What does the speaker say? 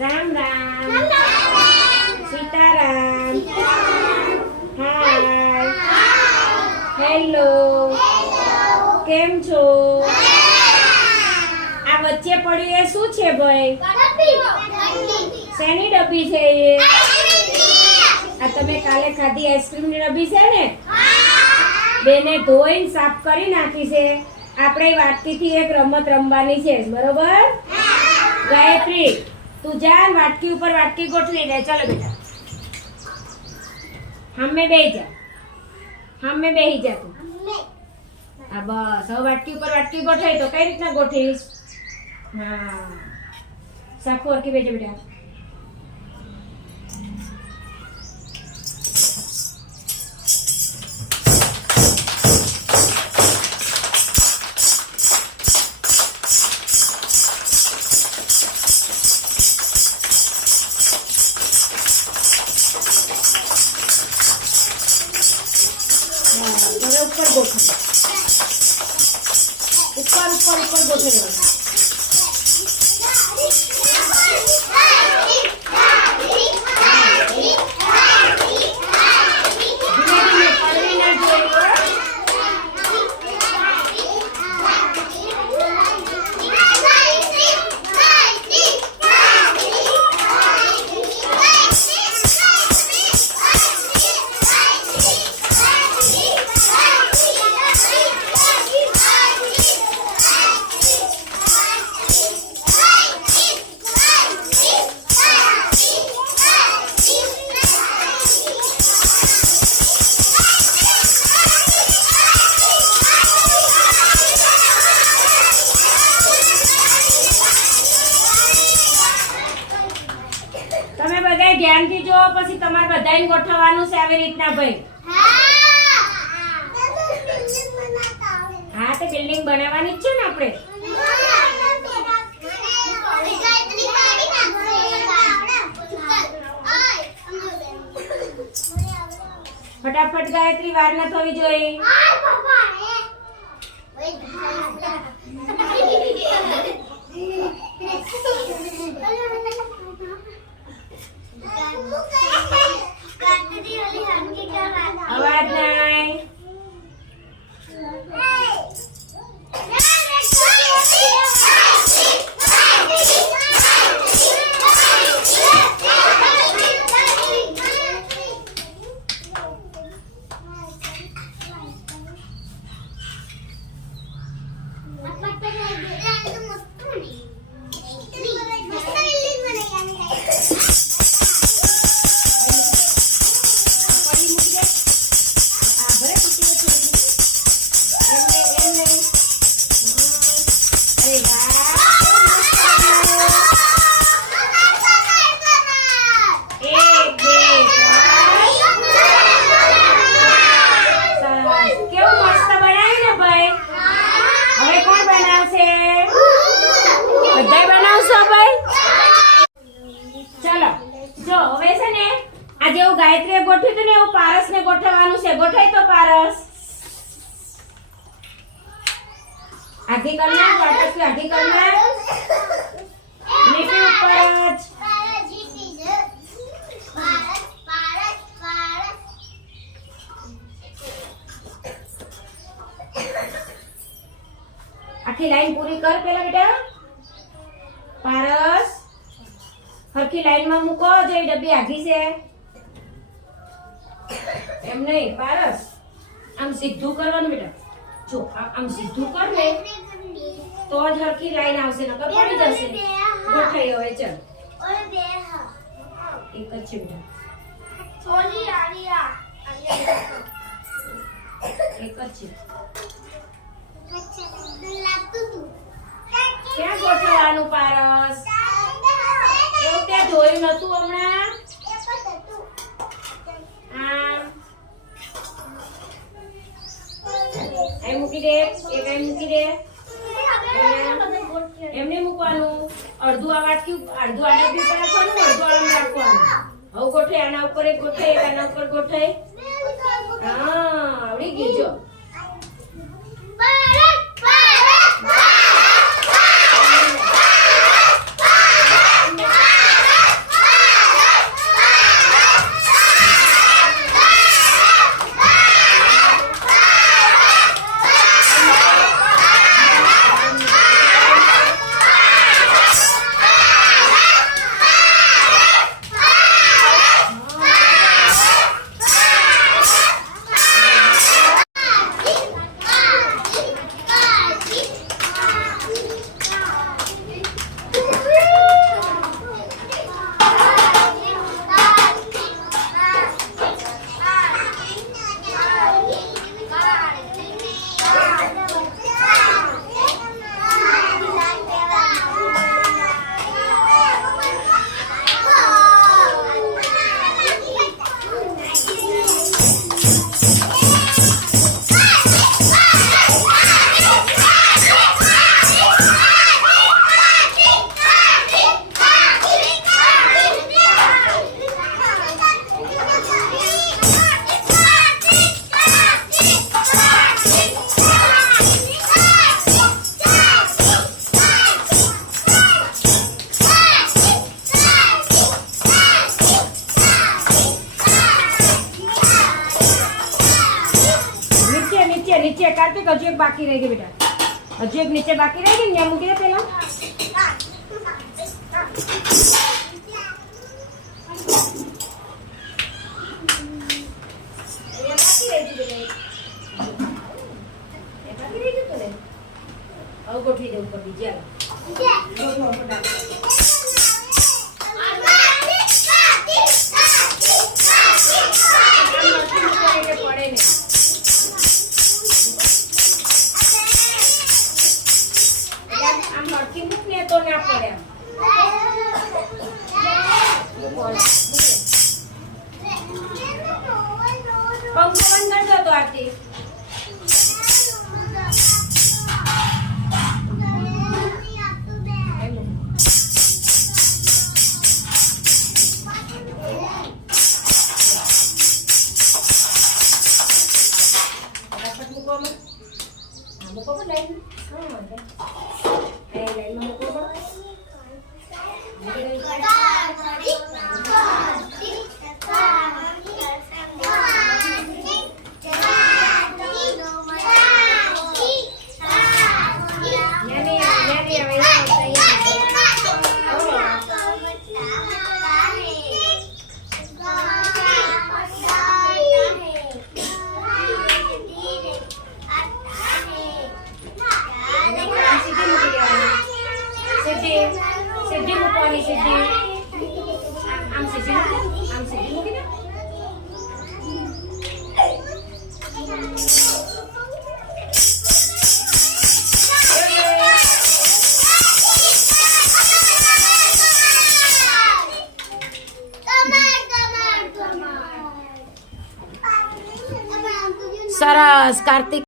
રામ રામ. સીતારામ. હાય. Hello. કેમ છો? આ વચ્ચે પડ્યું એ શું છે ભાઈ? શેની ડબ્બી છે એ? આ તમે કાલે ખાધી આઈસ્ક્રીમ ની ડબ્બી છે ને? બેને ધોઈને સાફ કરી નાખી છે. આપણે વાટકીથી એક રમત રમવાની છે, બરોબર? ગાયત્રી, તું જા વાટકી ઉપર વાટકી ગોઠવી દે. ચાલો બેટા, હમે બેહી જા. હમે બેહી જા તું. હા બસ, હવે વાટકી ઉપર વાટકી ગોઠવી. તો કઈ રીતના ગોઠવીશ? હા, સાખું હરકી બેજો બેટા. ઉપર ગોઠવો. ઉપર ઉપર ઉપર ગોઠવો. ધ્યાનથી જો, પછી તમારે બધાને ગોઠવવાનું છે આવી રીતના ભાઈ. હા, તો બિલ્ડિંગ બનાવવાની જ છે ને આપણે. ફટાફટ ગાયત્રી, વાર ન થવી જોઈએ. અવાજ નહીં. ગાયત્રીએ ગોઠવ્યું હતું ને એવું પારસને ગોઠવવાનું છે. ગોઠવાય તો પારસ. આધી કરના, પારસ આધી કરના. નીચે ઉપર જ. આખી લાઈન પૂરી કર પેલા બેટા. પારસ હરખી લાઈનમાં મૂકો. જે ડબ્બી આઘી છે એમ નહીં પારસ, આમ સીધું કરવાનું બેટા. જો આમ સીધું કર ને તો જ હરખી લાઈન આવશે, નકર પડી જશે. ગોઠાઈ હવે ચાલ. એક જ છે બેટા. એક જ છે. ક્યાં ગોઠવવાનું પારસ? એવું ત્યાં જોયું નતું હમણાં? અહીં મૂકી દે. એક અહીં મૂકી દે. એમને મૂકવાનું. અડધું આ વાટકી, અડધું આ ડબ્બી પર રાખવાનું, અડધું આમ રાખવાનું. હવે ગોઠે. આના ઉપર એક ગોઠે, આના ઉપર ગોઠે. હા, આવડી ગઈ જો. કાર્તિક હજુ એક બાકી રહી ગઈ બેટા, હજુ એક નીચે બાકી રહી ગઈ ને ત્યાં મૂકી દે પેલા. હવે ગોઠવી દઉં ઉપર બીજી હાલો. ગોઠવો ફટાફટ. પડે ને આમ મરચી મૂક ને તો ના પડે આમ. પંખો બંધ કરી દો તો આરતી. મૂકો પણ લાઈન. હા લાઈનમાં મૂકો સીધી મૂકવાની. સીધી આમ સીધી આમ સીધી મૂકી દે. સરસ કાર્તિક.